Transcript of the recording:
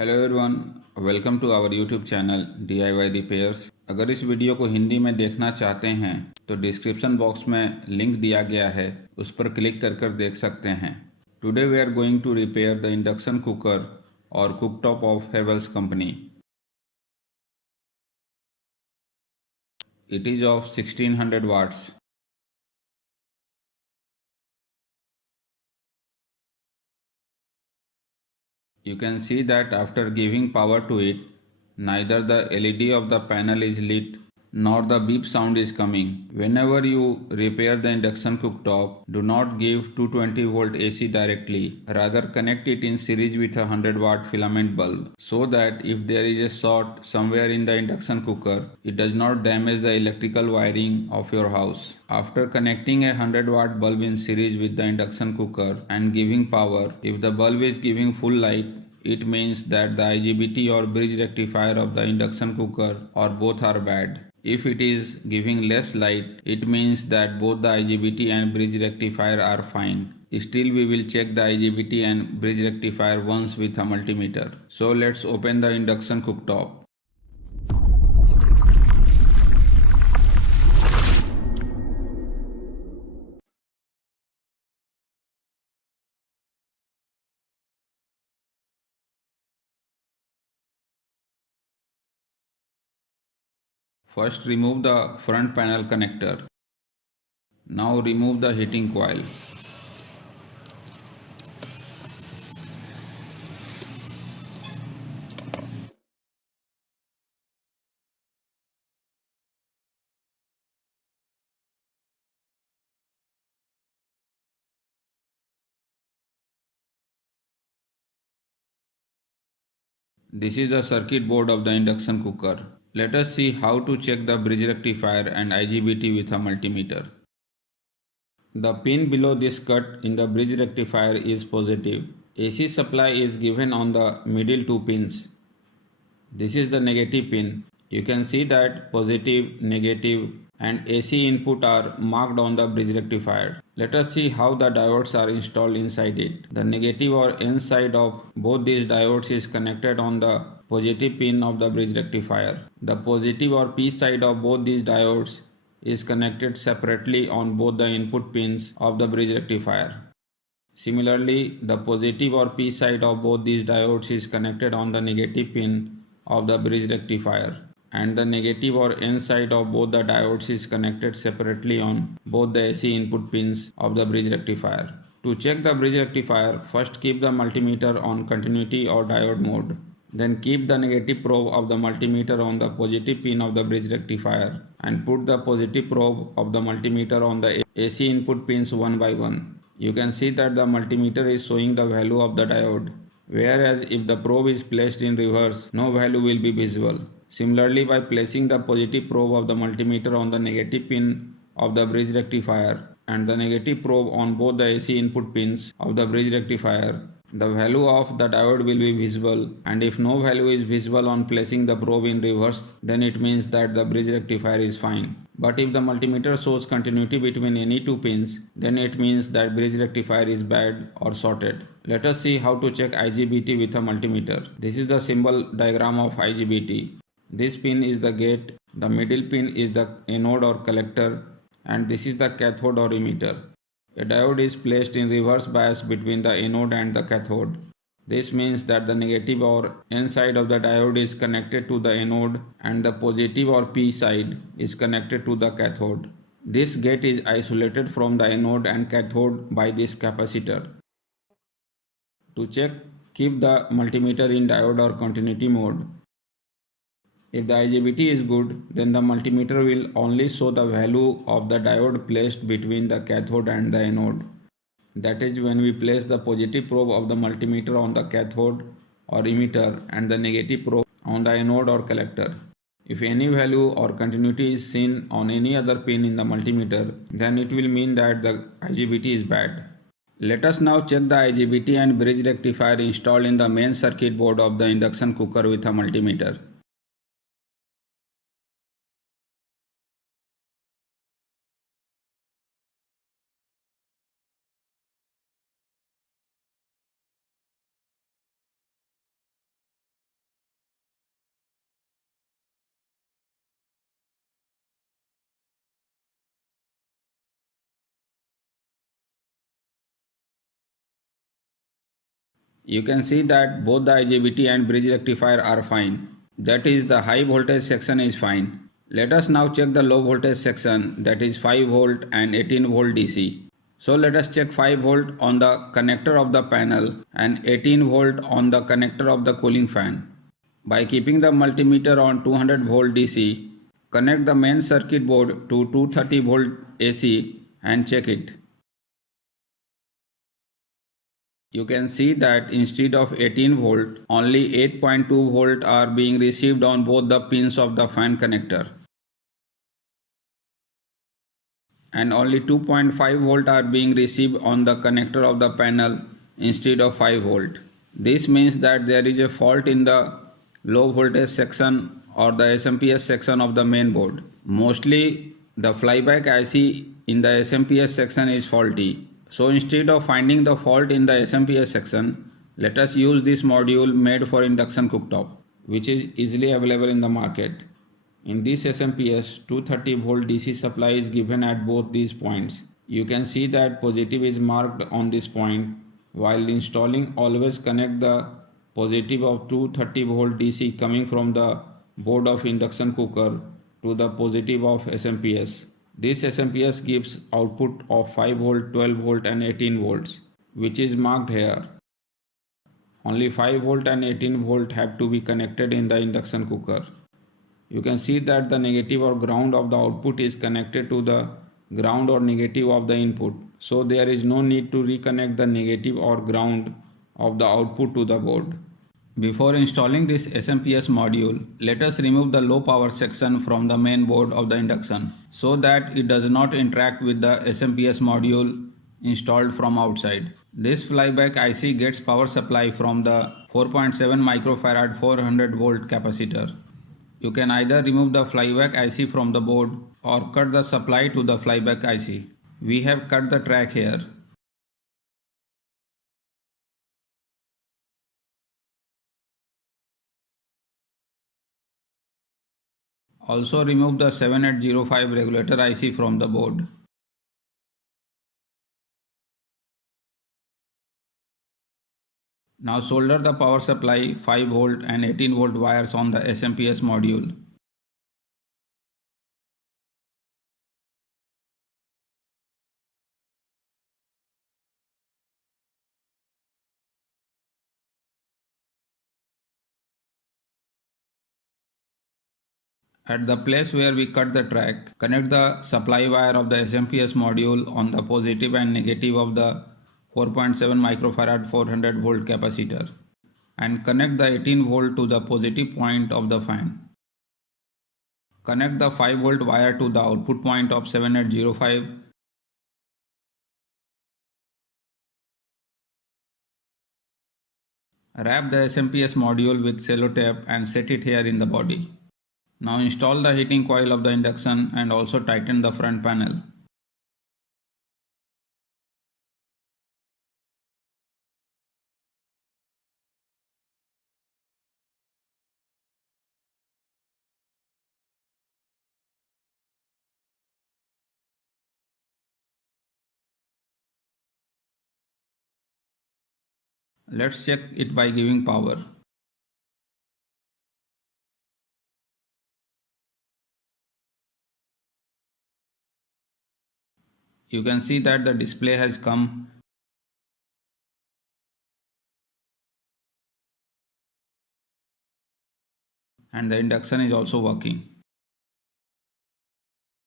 Hello everyone, welcome to our YouTube channel DIY repairs. अगर इस video को हिंदी में देखना चाहते हैं तो डिस्क्रिप्शन बॉक्स में लिंक दिया गया है, उस पर क्लिक कर देख सकते हैं। Today we are going to repair the induction cooker और cooktop of Havells company. It is of 1600 watts. You can see that after giving power to it, neither the LED of the panel is lit nor the beep sound is coming. Whenever you repair the induction cooktop, do not give 220 volt AC directly. Rather connect it in series with a 100-watt filament bulb so that if there is a short somewhere in the induction cooker, it does not damage the electrical wiring of your house. After connecting a 100-watt bulb in series with the induction cooker and giving power, if the bulb is giving full light, it means that the IGBT or bridge rectifier of the induction cooker or both are bad. If it is giving less light, it means that both the IGBT and bridge rectifier are fine. Still, we will check the IGBT and bridge rectifier once with a multimeter. So let's open the induction cooktop. First remove the front panel connector. Now remove the heating coil. This is the circuit board of the induction cooker. Let us see how to check the bridge rectifier and IGBT with a multimeter. The pin below this cut in the bridge rectifier is positive. AC supply is given on the middle two pins. This is the negative pin. You can see that positive, negative and AC input are marked on the bridge rectifier. Let us see how the diodes are installed inside it. The negative or N side of both these diodes is connected on the positive pin of the bridge rectifier. The positive or P side of both these diodes is connected separately on both the input pins of the bridge rectifier. Similarly, the positive or P side of both these diodes is connected on the negative pin of the bridge rectifier, and the negative or N side of both the diodes is connected separately on both the AC input pins of the bridge rectifier. To check the bridge rectifier, first keep the multimeter on continuity or diode mode. Then keep the negative probe of the multimeter on the positive pin of the bridge rectifier and put the positive probe of the multimeter on the AC input pins one by one. You can see that the multimeter is showing the value of the diode, whereas if the probe is placed in reverse, no value will be visible. Similarly, by placing the positive probe of the multimeter on the negative pin of the bridge rectifier and the negative probe on both the AC input pins of the bridge rectifier, the value of the diode will be visible, and if no value is visible on placing the probe in reverse, then it means that the bridge rectifier is fine. But if the multimeter shows continuity between any two pins, then it means that bridge rectifier is bad or shorted. Let us see how to check IGBT with a multimeter. This is the symbol diagram of IGBT. This pin is the gate, the middle pin is the anode or collector, and this is the cathode or emitter. A diode is placed in reverse bias between the anode and the cathode. This means that the negative or N side of the diode is connected to the anode and the positive or P side is connected to the cathode. This gate is isolated from the anode and cathode by this capacitor. To check, keep the multimeter in diode or continuity mode. If the IGBT is good, then the multimeter will only show the value of the diode placed between the cathode and the anode. That is when we place the positive probe of the multimeter on the cathode or emitter and the negative probe on the anode or collector. If any value or continuity is seen on any other pin in the multimeter, then it will mean that the IGBT is bad. Let us now check the IGBT and bridge rectifier installed in the main circuit board of the induction cooker with a multimeter. You can see that both the IGBT and bridge rectifier are fine. That is, the high voltage section is fine. Let us now check the low voltage section, that is 5 volt and 18 volt DC. So let us check 5 volt on the connector of the panel and 18 volt on the connector of the cooling fan. By keeping the multimeter on 200 volt DC, connect the main circuit board to 230 volt AC and check it. You can see that instead of 18 volt, only 8.2 volt are being received on both the pins of the fan connector. And only 2.5 volt are being received on the connector of the panel instead of 5 volt. This means that there is a fault in the low voltage section or the SMPS section of the main board. Mostly the flyback IC in the SMPS section is faulty. So instead of finding the fault in the SMPS section, let us use this module made for induction cooktop, which is easily available in the market. In this SMPS, 230 volt DC supply is given at both these points. You can see that positive is marked on this point. While installing, always connect the positive of 230 volt DC coming from the board of induction cooker to the positive of SMPS. This SMPS gives output of 5 volt, 12 volt and 18 volts, which is marked here. Only 5 volt and 18 volt have to be connected in the induction cooker. You can see that the negative or ground of the output is connected to the ground or negative of the input. So there is no need to reconnect the negative or ground of the output to the board. Before installing this SMPS module, let us remove the low power section from the main board of the induction so that it does not interact with the SMPS module installed from outside. This flyback IC gets power supply from the 4.7 microfarad 400 volt capacitor. You can either remove the flyback IC from the board or cut the supply to the flyback IC. We have cut the track here. Also remove the 7805 regulator IC from the board. Now solder the power supply 5 volt and 18 volt wires on the SMPS module. At the place where we cut the track, connect the supply wire of the SMPS module on the positive and negative of the 4.7 microfarad 400 volt capacitor and connect the 18 volt to the positive point of the fan. Connect the 5 volt wire to the output point of 7805. Wrap the SMPS module with cello tape and set it here in the body. Now install the heating coil of the induction and also tighten the front panel. Let's check it by giving power. You can see that the display has come and the induction is also working.